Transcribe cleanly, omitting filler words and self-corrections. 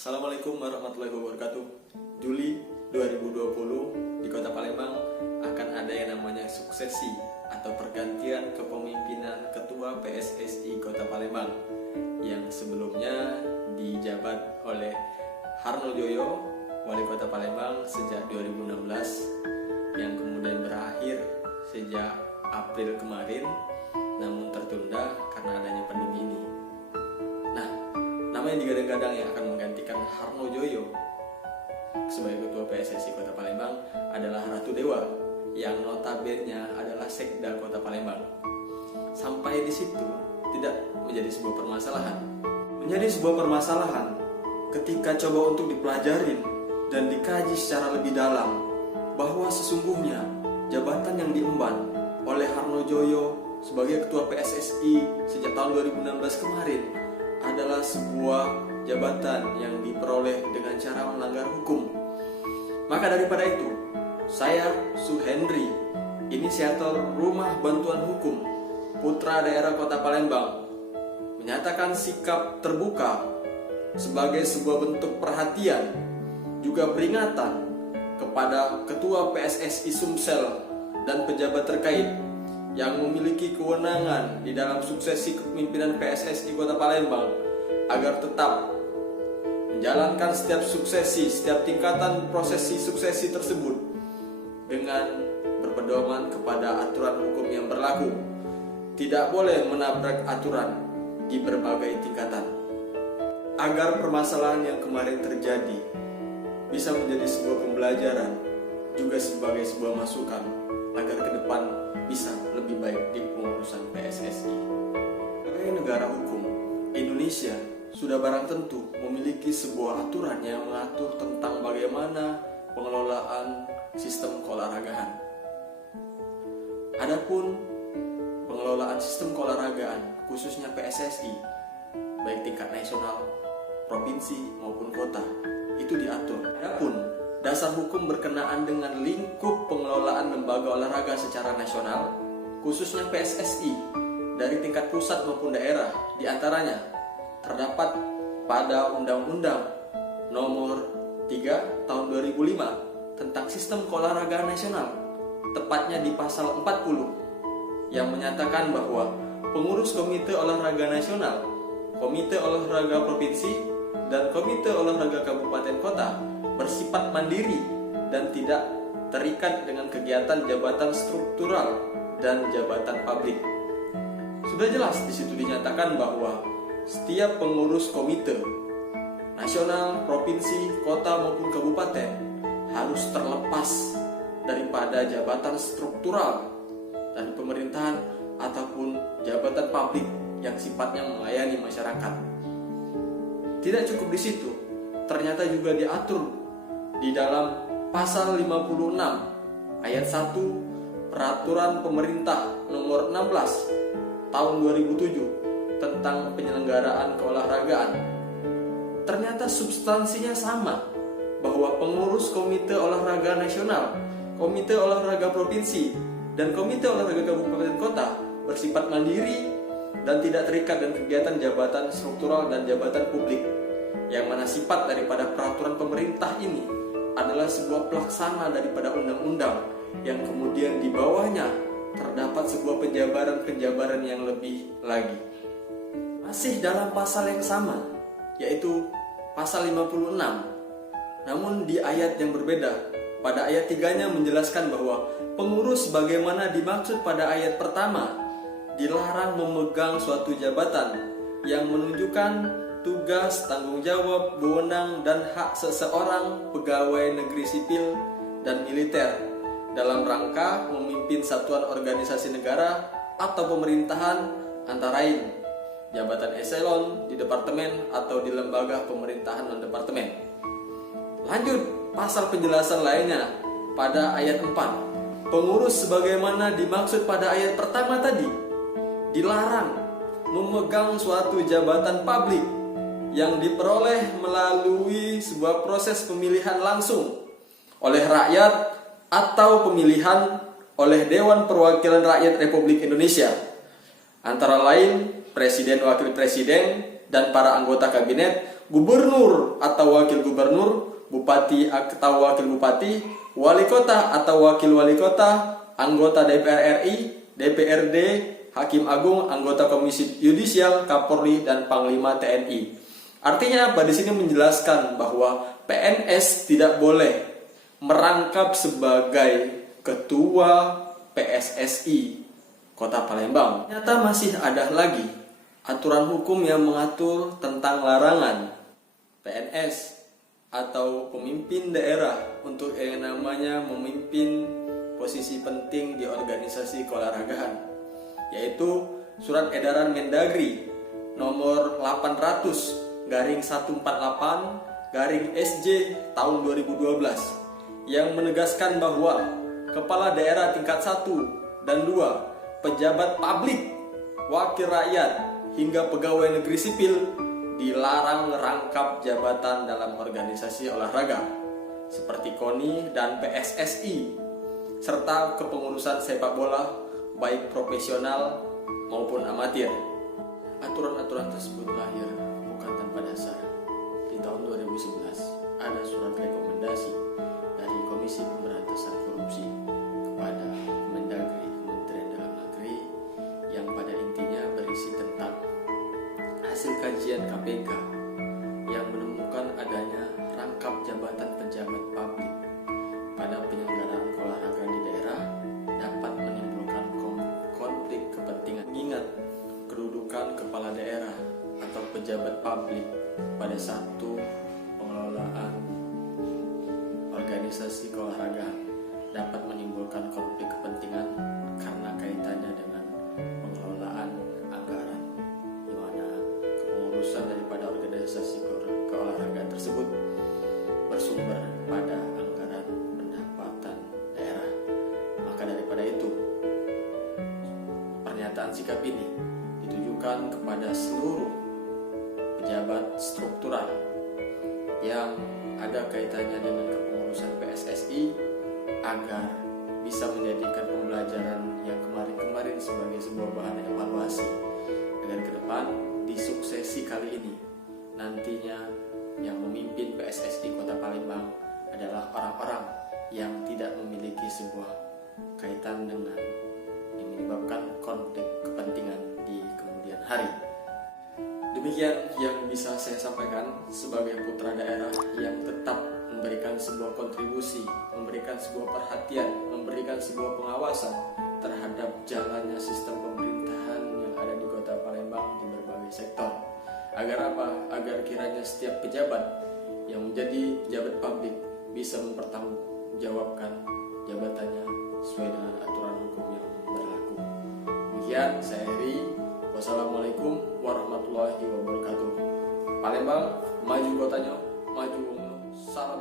Assalamualaikum warahmatullahi wabarakatuh. Juli 2020 di Kota Palembang akan ada yang namanya suksesi atau pergantian kepemimpinan Ketua PSSI Kota Palembang yang sebelumnya dijabat oleh Harno Joyo, Wali Kota Palembang sejak 2016 yang kemudian berakhir sejak April kemarin, namun tertunda karena adanya pandemi ini. Nama yang digadang-gadang yang akan menggantikan Harno Joyo sebagai Ketua PSSI Kota Palembang adalah Ratu Dewa yang notabene adalah Sekda Kota Palembang. Sampai di situ tidak menjadi sebuah permasalahan. Menjadi sebuah permasalahan ketika coba untuk dipelajarin dan dikaji secara lebih dalam bahwa sesungguhnya jabatan yang diemban oleh Harno Joyo sebagai Ketua PSSI sejak tahun 2016 kemarin adalah sebuah jabatan yang diperoleh dengan cara melanggar hukum. Maka daripada itu, saya Suhendri, inisiator Rumah Bantuan Hukum Putra Daerah Kota Palembang, menyatakan sikap terbuka sebagai sebuah bentuk perhatian juga peringatan kepada Ketua PSSI Sumsel dan pejabat terkait yang memiliki kewenangan di dalam suksesi kepemimpinan PSSI Kota Palembang agar tetap menjalankan setiap suksesi, setiap tingkatan prosesi suksesi tersebut dengan berpedoman kepada aturan hukum yang berlaku. Tidak boleh menabrak aturan di berbagai tingkatan. Agar permasalahan yang kemarin terjadi bisa menjadi sebuah pembelajaran, juga sebagai sebuah masukan agar ke depan bisa lebih baik di pengurusan PSSI. Sebagai negara hukum, Indonesia sudah barang tentu memiliki sebuah aturan yang mengatur tentang bagaimana pengelolaan sistem keolahragaan. Adapun pengelolaan sistem keolahragaan khususnya PSSI, baik tingkat nasional, provinsi maupun kota, itu diatur. Adapun dasar hukum berkenaan dengan lingkup pengelolaan lembaga olahraga secara nasional, khususnya PSSI, dari tingkat pusat maupun daerah, diantaranya terdapat pada Undang-Undang Nomor 3 Tahun 2005 tentang Sistem Keolahragaan Nasional, tepatnya di pasal 40, yang menyatakan bahwa pengurus Komite Olahraga Nasional, Komite Olahraga Provinsi, dan Komite Olahraga Kabupaten Kota bersifat mandiri dan tidak terikat dengan kegiatan jabatan struktural dan jabatan publik. Sudah jelas di situ dinyatakan bahwa setiap pengurus komite nasional, provinsi, kota maupun kabupaten harus terlepas daripada jabatan struktural dari pemerintahan ataupun jabatan publik yang sifatnya melayani masyarakat. Tidak cukup di situ, ternyata juga diatur di dalam pasal 56 ayat 1 Peraturan Pemerintah Nomor 16 Tahun 2007 tentang penyelenggaraan keolahragaan. Ternyata substansinya sama, bahwa pengurus Komite Olahraga Nasional, Komite Olahraga Provinsi, dan Komite Olahraga Kabupaten Kota bersifat mandiri dan tidak terikat dengan kegiatan jabatan struktural dan jabatan publik, yang mana sifat daripada peraturan pemerintah ini adalah sebuah pelaksana daripada undang-undang yang kemudian di bawahnya terdapat sebuah penjabaran-penjabaran yang lebih lagi. Masih dalam pasal yang sama, yaitu pasal 56, namun di ayat yang berbeda. Pada ayat 3-nya menjelaskan bahwa pengurus sebagaimana dimaksud pada ayat pertama dilarang memegang suatu jabatan yang menunjukkan tugas, tanggung jawab, wewenang, dan hak seseorang pegawai negeri sipil dan militer dalam rangka memimpin satuan organisasi negara atau pemerintahan, antara lain jabatan eselon di departemen atau di lembaga pemerintahan non-departemen. Lanjut, pasal penjelasan lainnya pada ayat 4. Pengurus sebagaimana dimaksud pada ayat pertama tadi dilarang memegang suatu jabatan publik yang diperoleh melalui sebuah proses pemilihan langsung oleh rakyat atau pemilihan oleh Dewan Perwakilan Rakyat Republik Indonesia, antara lain Presiden, Wakil Presiden, dan para anggota kabinet gubernur atau wakil gubernur, bupati atau wakil bupati, wali kota atau wakil wali kota, anggota DPR RI, DPRD, Hakim Agung, anggota Komisi Yudisial, Kapolri, dan Panglima TNI. Artinya apa? Di sini menjelaskan bahwa PNS tidak boleh merangkap sebagai ketua PSSI Kota Palembang. Ternyata masih ada lagi aturan hukum yang mengatur tentang larangan PNS atau pemimpin daerah untuk yang namanya memimpin posisi penting di organisasi keolahragaan, yaitu Surat Edaran Mendagri nomor 800/148/SJ tahun 2012 yang menegaskan bahwa kepala daerah tingkat 1 dan 2, pejabat publik, wakil rakyat, hingga pegawai negeri sipil dilarang merangkap jabatan dalam organisasi olahraga seperti KONI dan PSSI, serta kepengurusan sepak bola baik profesional maupun amatir. Aturan-aturan tersebut lahir bukan tanpa dasar. Di tahun 2011 ada surat rekomendasi dari Komisi Pemberantasan Korupsi kepada Mendagri, Kementerian Dalam Negeri, yang pada intinya berisi tentang hasil kajian KPK yang menemukan adanya rangkap jabatan pejabat publik pada penyelenggaraan olahraga di daerah dapat menimbulkan konflik kepentingan. Mengingat kedudukan kepala daerah atau pejabat publik pada satu pengelolaan organisasi keolahragaan dapat menimbulkan konflik kepentingan karena kaitannya dengan pengelolaan anggaran, di mana kepengurusan daripada organisasi keolahragaan tersebut bersumber pada anggaran pendapatan daerah. Maka daripada itu, pernyataan sikap ini ditujukan kepada seluruh pejabat struktural yang ada kaitannya dengan kepengurusan PSSI agar bisa menjadikan pembelajaran yang kemarin-kemarin sebagai sebuah bahan evaluasi agar ke depan di suksesi kali ini nantinya yang memimpin PSSI Kota Palembang adalah orang-orang yang tidak memiliki sebuah kaitan dengan yang menyebabkan konflik kepentingan di kemudian hari. Demikian yang bisa saya sampaikan sebagai putra daerah yang tetap memberikan sebuah kontribusi, memberikan sebuah perhatian, memberikan sebuah pengawasan terhadap jalannya sistem pemerintahan yang ada di Kota Palembang di berbagai sektor. Agar apa? Agar kiranya setiap pejabat yang menjadi pejabat publik bisa mempertanggungjawabkan jabatannya sesuai dengan aturan hukum yang berlaku. Demikian, saya Heri. Wassalamualaikum warahmatullahi wabarakatuh. Palembang, maju kotanya, maju. Salam.